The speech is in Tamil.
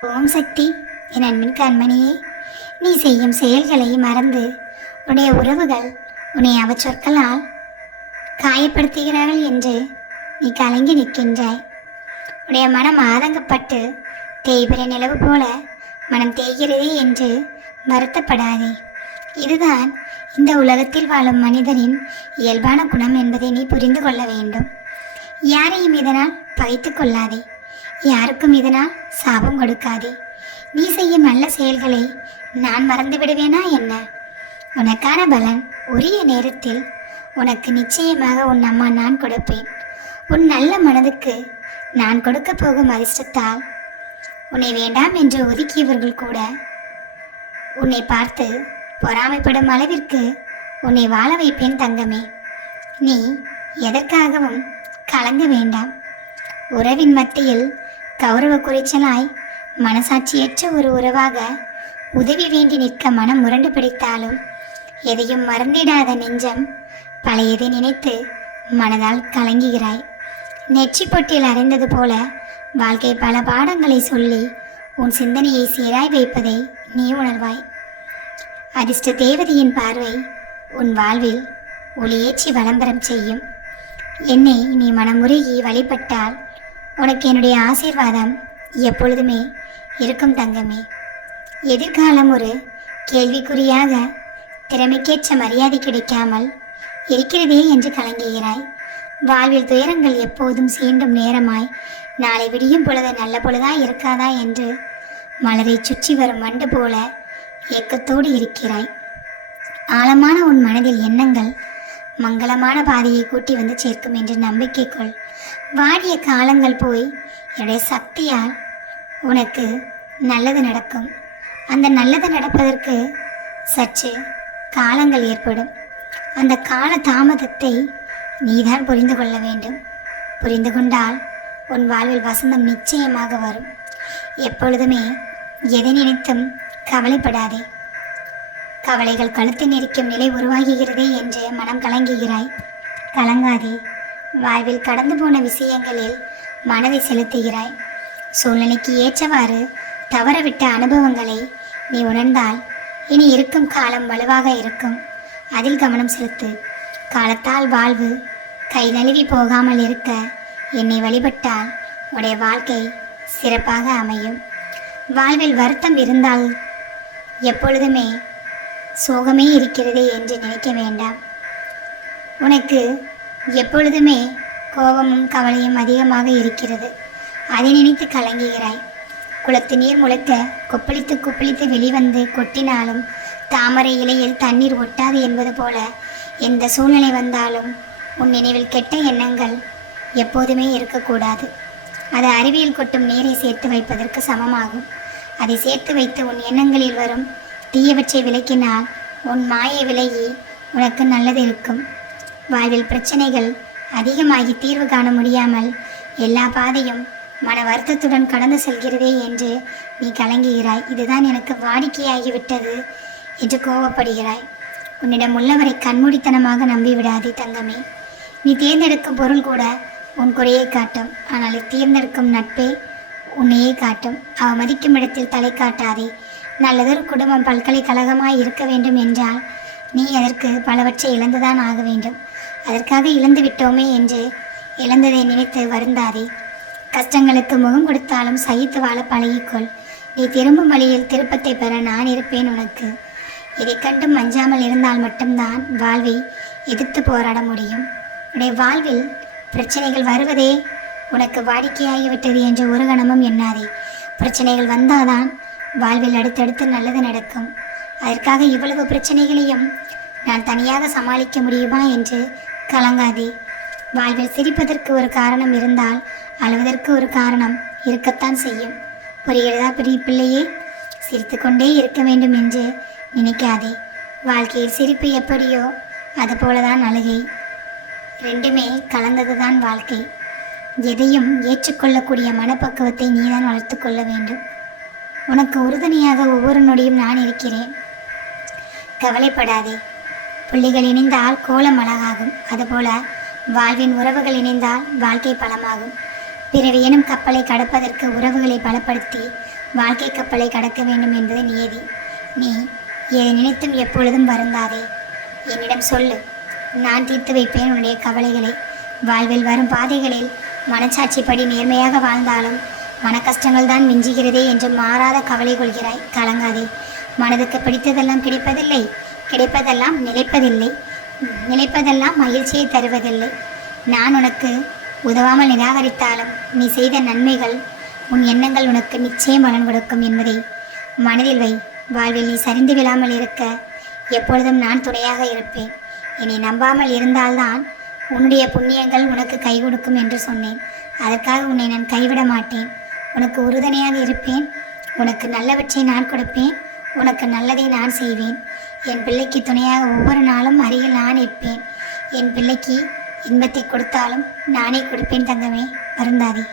ஓம் சக்தி. என் அன்பின் கண்மணியே, நீ செய்யும் செயல்களை மறந்து உன்னுடைய உறவுகள் உன்னை அவச்சொற்களால் காயப்படுத்துகிறார்கள் என்று நீ கலங்கி நிற்கின்றாய். உன்னுடைய மனம் ஆதங்கப்பட்டு தேய்பிறை நிலவு போல மனம் தேய்கிறதே என்று வருத்தப்படாதே. இதுதான் இந்த உலகத்தில் வாழும் மனிதனின் இயல்பான குணம் என்பதை நீ புரிந்து கொள்ள வேண்டும். யாரையும் இதனால் பகைத்து கொள்ளாதே, யாருக்கும் இதனால் சாபம் கொடுக்காதே. நீ செய்யும் நல்ல செயல்களை நான் மறந்து விடுவேனா என்ன? உனக்கான பலன் உரிய நேரத்தில் உனக்கு நிச்சயமாக உன் அம்மா நான் கொடுப்பேன். உன் நல்ல மனதுக்கு நான் கொடுக்க போகும் அதிர்ஷ்டத்தால் உன்னை வேண்டாம் என்று ஒதுக்கியவர்கள் கூட உன்னை பார்த்து பொறாமைப்படும் அளவிற்கு உன்னை வாழ வைப்பேன் தங்கமே. நீ எதற்காகவும் கலங்க வேண்டாம். உறவின் மத்தியில் கௌரவ குறைச்சலாய் மனசாட்சியற்ற ஒரு உறவாக உதவி வேண்டி நிற்க மனம் முரண்டு பிடித்தாலும் எதையும் மறந்திடாத நெஞ்சம் பழையதை நினைத்து மனதால் கலங்குகிறாய். நெற்றி பொட்டில் அறைந்தது போல வாழ்க்கை பல பாடங்களை சொல்லி உன் சிந்தனையை சீராய் வைப்பதை நீ உணர்வாய். அதிர்ஷ்ட தேவதையின் பார்வை உன் வாழ்வில் ஒளியேற்றி விளம்பரம் செய்யும். என்னை நீ மனமுருகி வழிபட்டால் உனக்கு என்னுடைய ஆசீர்வாதம் எப்பொழுதுமே இருக்கும் தங்கமே. எதிர்காலம் ஒரு கேள்விக்குறியாக திறமைக்கேற்ற மரியாதை கிடைக்காமல் இருக்கிறதே என்று கலங்குகிறாய். வாழ்வில் துயரங்கள் எப்போதும் சீண்டும் நேரமாய் நாளை விடியும் பொழுது நல்ல பொழுதா இருக்காதா என்று மலரை சுற்றி வரும் வண்டு போல ஏக்கத்தோடு இருக்கிறாய். ஆழமான உன் மனதில் எண்ணங்கள் மங்களமான பாதையை கூட்டி வந்து சேர்க்கும் என்று நம்பிக்கை கொள். வாடிய காலங்கள் போய் என்னுடைய சக்தியால் உனக்கு நல்லது நடக்கும். அந்த நல்லது நடப்பதற்கு சற்று காலங்கள் ஏற்படும். அந்த கால தாமதத்தை நீதான் புரிந்து கொள்ள வேண்டும். புரிந்து கொண்டால் உன் வாழ்வில் வசந்தம் நிச்சயமாக வரும். எப்பொழுதுமே எதை நினைத்தும் கவலைப்படாதே. கவலைகள் கழுத்தை நெரிக்கும் நிலை உருவாகுகிறதே என்று மனம் கலங்குகிறாய். கலங்காதே. வாழ்வில் கடந்து போன விஷயங்களில் மனதை செலுத்துகிறாய். சூழ்நிலைக்கு ஏற்றவாறு தவறவிட்ட அனுபவங்களை நீ உணர்ந்தால் இனி இருக்கும் காலம் வலுவாக இருக்கும். அதில் கவனம் செலுத்து. காலத்தால் வாழ்வு கை நழுவி போகாமல் இருக்க என்னை வழிபட்டால் உடைய வாழ்க்கை சிறப்பாக அமையும். வாழ்வில் வருத்தம் இருந்தால் எப்பொழுதுமே சோகமே இருக்கிறதே என்று நினைக்க வேண்டாம். உனக்கு எப்பொழுதுமே கோபமும் கவலையும் அதிகமாக இருக்கிறது. அதை நினைத்து கலங்குகிறாய். குளத்து நீர் முளைக்க கொப்பளித்து கொப்பளித்து வெளிவந்து கொட்டினாலும் தாமரை இலையில் தண்ணீர் ஒட்டாது என்பது போல எந்த சூழ்நிலை வந்தாலும் உன் நினைவில் கெட்ட எண்ணங்கள் எப்போதுமே இருக்கக்கூடாது. அது அருவியில் கொட்டும் நீரை சேர்த்து வைப்பதற்கு சமமாகும். அதை சேர்த்து வைத்து உன் எண்ணங்களில் வரும் தீயவற்றை விலக்கினால் உன் மாயை விலகி உனக்கு நல்லது இருக்கும். வாழ்வில் பிரச்சனைகள் அதிகமாகி தீர்வு காண முடியாமல் எல்லா பாதையும் மன வருத்தத்துடன் கடந்து செல்கிறதே என்று நீ கலங்குகிறாய். இதுதான் எனக்கு வாடிக்கையாகிவிட்டது என்று கோபப்படுகிறாய். உன்னிடம் உள்ளவரை கண்மூடித்தனமாக நம்பிவிடாதே தங்கமே. நீ தேர்ந்தெடுக்கும் பொருள் கூட உன் குறையை காட்டும். ஆனால் தேர்ந்தெடுக்கும் நட்பே உன்னையே காட்டும். அவ மதிக்கும் இடத்தில் தலை காட்டாதே. நல்லதொரு குடும்பம் பல்கலைக்கழகமாய் இருக்க வேண்டும் என்றால் நீ அதற்கு பலவற்றை இழந்துதான் ஆக வேண்டும். அதற்காக இழந்து விட்டோமே என்று இழந்ததை நினைத்து வருந்தாதே. கஷ்டங்களுக்கு முகம் கொடுத்தாலும் சகித்து வாழ பழகிக்கொள். நீ திரும்பும் வழியில் திருப்பத்தை பெற நான் இருப்பேன் உனக்கு. இதை கண்டும் அஞ்சாமல் இருந்தால் மட்டும்தான் வாழ்வை எதிர்த்து போராட முடியும். உன்னுடைய வாழ்வில் பிரச்சனைகள் வருவதே உனக்கு வாடிக்கையாகிவிட்டது என்று ஒரு கணமும் எண்ணாதே. பிரச்சனைகள் வந்தால்தான் வாழ்வில் அடுத்தடுத்து நல்லது நடக்கும். அதற்காக இவ்வளவு பிரச்சனைகளையும் நான் தனியாக சமாளிக்க முடியுமா என்று கலங்காதே. வாழ்வில் சிரிப்பதற்கு ஒரு காரணம் இருந்தால் அழுவதற்கு ஒரு காரணம் இருக்கத்தான் செய்யும். புரிகிறதா பிள்ளையே? சிரித்து கொண்டே இருக்க வேண்டும் என்று நினைக்காதே. வாழ்க்கையில் சிரிப்பு எப்படியோ அதுபோலதான் அழுகை. ரெண்டுமே கலந்ததுதான் வாழ்க்கை. எதையும் ஏற்றுக்கொள்ளக்கூடிய மனப்பக்குவத்தை நீதான் வளர்த்து கொள்ள வேண்டும். உனக்கு உறுதுணையாக ஒவ்வொரு நொடியும் நான் இருக்கிறேன். கவலைப்படாதே. புள்ளிகள் இணைந்தால் கோலம் அழகாகும். அதுபோல வாழ்வின் உறவுகள் இணைந்தால் வாழ்க்கை பலமாகும். பிறவி எனும் கப்பலை கடப்பதற்கு உறவுகளை பலப்படுத்தி வாழ்க்கை கப்பலை கடக்க வேண்டும் என்பது நியதி. நீ எதை நினைத்தும் எப்பொழுதும் வருந்தாதே. என்னிடம் சொல்லு, நான் தீர்த்து வைப்பேன் உன்னுடைய கவலைகளை. வாழ்வில் வரும் பாதைகளில் மனச்சாட்சிப்படி நேர்மையாக வாழ்ந்தாலும் மன கஷ்டங்கள் தான் மிஞ்சுகிறதே என்று மாறாத கவலை கொள்கிறாய். கலங்காதே. மனதுக்கு பிடித்ததெல்லாம் கிடைப்பதில்லை, கிடைப்பதெல்லாம் நிலைப்பதில்லை, நிலைப்பதெல்லாம் மகிழ்ச்சியை தருவதில்லை. நான் உனக்கு உதவாமல் நிராகரித்தாலும் நீ செய்த நன்மைகள், உன் எண்ணங்கள் உனக்கு நிச்சயம் பலன் கொடுக்கும் என்பதை மனதில் வை. வாழ்வில் நீ சரிந்து விழாமல் இருக்க எப்பொழுதும் நான் துணையாக இருப்பேன். என்னை நம்பாமல் இருந்தால்தான் உன்னுடைய புண்ணியங்கள் உனக்கு கை கொடுக்கும் என்று சொன்னேன். அதற்காக உன்னை நான் கைவிட மாட்டேன். உனக்கு உறுதுணையாக இருப்பேன். உனக்கு நல்லவற்றை நான் கொடுப்பேன். உனக்கு நல்லதை நான் செய்வேன். என் பிள்ளைக்கு துணையாக ஒவ்வொரு நாளும் அருகில் நான் இருப்பேன். என் பிள்ளைக்கு இன்பத்தை கொடுத்தாலும் நானே கொடுப்பேன் தங்கமே, வருந்தாதே.